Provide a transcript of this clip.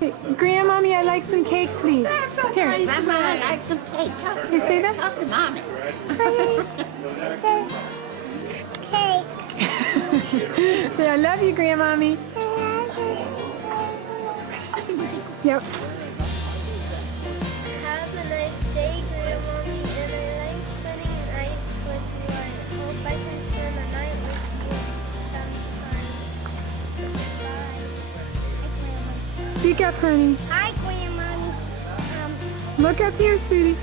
Grandmommy, I'd like some cake, please. Here. Grandma, I like some cake. You say that? Talk to Mommy. Cake. Say, I love you, Grandmommy. Yep. Have a nice day, Grandmommy, and I like spending nights with you. I hope I can spend the night with you sometime. Bye. Hi, Grandma. Speak up, honey. Hi, Grandmommy. Look up here, sweetie.